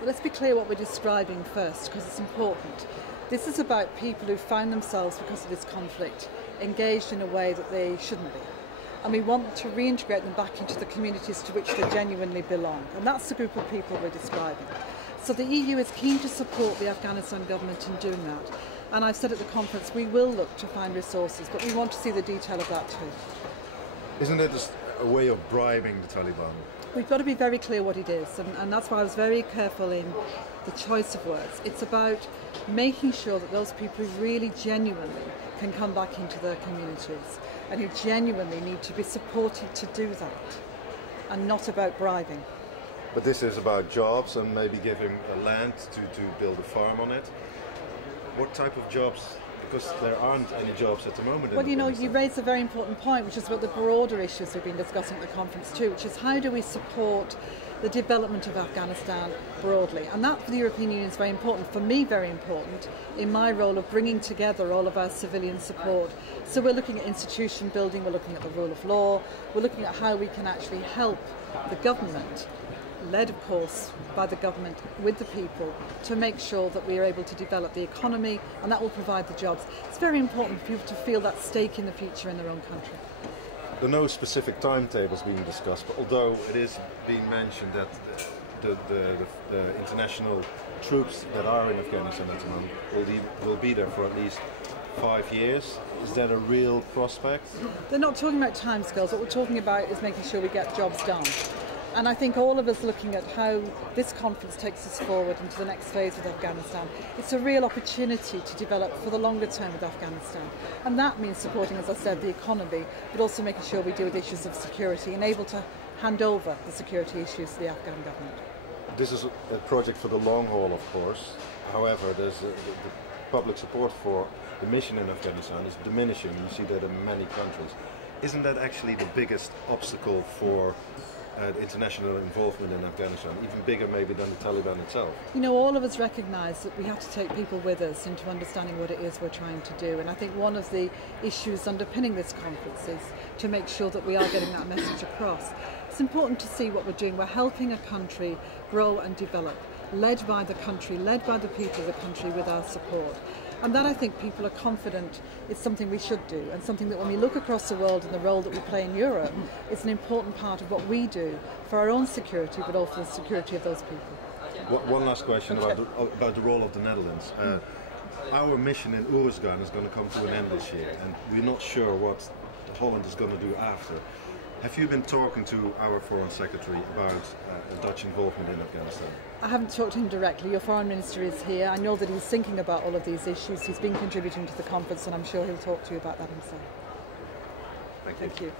But let's be clear what we're describing first, because it's important. This is about people who found themselves, because of this conflict, engaged in a way that they shouldn't be. And we want to reintegrate them back into the communities to which they genuinely belong. And that's the group of people we're describing. So the EU is keen to support the Afghanistan government in doing that. And I've said at the conference we will look to find resources, but we want to see the detail of that too. Isn't it just a way of bribing the Taliban? We've got to be very clear what it is, and that's why I was very careful in the choice of words. It's about making sure that those people who really genuinely can come back into their communities and who genuinely need to be supported to do that, and not about bribing. But this is about jobs and maybe giving land to build a farm on it. What type of jobs? Because there aren't any jobs at the moment. Well, you know, you raise a very important point, which is about the broader issues we've been discussing at the conference too, which is how do we support the development of Afghanistan broadly. And that for the European Union is very important, for me very important, in my role of bringing together all of our civilian support. So we're looking at institution building, we're looking at the rule of law, we're looking at how we can actually help the government, led of course by the government with the people, to make sure that we are able to develop the economy, and that will provide the jobs. It's very important for people to feel that stake in the future in their own country. There are no specific timetables being discussed, but although it is being mentioned that the international troops that are in Afghanistan at the moment will be there for at least 5 years, is that a real prospect? They're not talking about timescales. What we're talking about is making sure we get jobs done. And I think all of us looking at how this conference takes us forward into the next phase with Afghanistan, it's a real opportunity to develop for the longer term with Afghanistan. And that means supporting, as I said, the economy, but also making sure we deal with issues of security and able to hand over the security issues to the Afghan government. This is a project for the long haul, of course. However, the public support for the mission in Afghanistan is diminishing. You see that in many countries. Isn't that actually the biggest obstacle for international involvement in Afghanistan, even bigger maybe than the Taliban itself? You know, all of us recognise that we have to take people with us into understanding what it is we're trying to do, and I think one of the issues underpinning this conference is to make sure that we are getting that message across. It's important to see what we're doing. We're helping a country grow and develop, led by the country, led by the people of the country with our support. And that, I think, people are confident is something we should do, and something that when we look across the world and the role that we play in Europe, it's an important part of what we do for our own security, but also the security of those people. One last question about the role of the Netherlands. Our mission in Oersgaan is going to come to an end this year, and we're not sure what Holland is going to do after. Have you been talking to our Foreign Secretary about Dutch involvement in Afghanistan? I haven't talked to him directly. Your Foreign Minister is here. I know that he's thinking about all of these issues. He's been contributing to the conference, and I'm sure he'll talk to you about that himself. Thank you.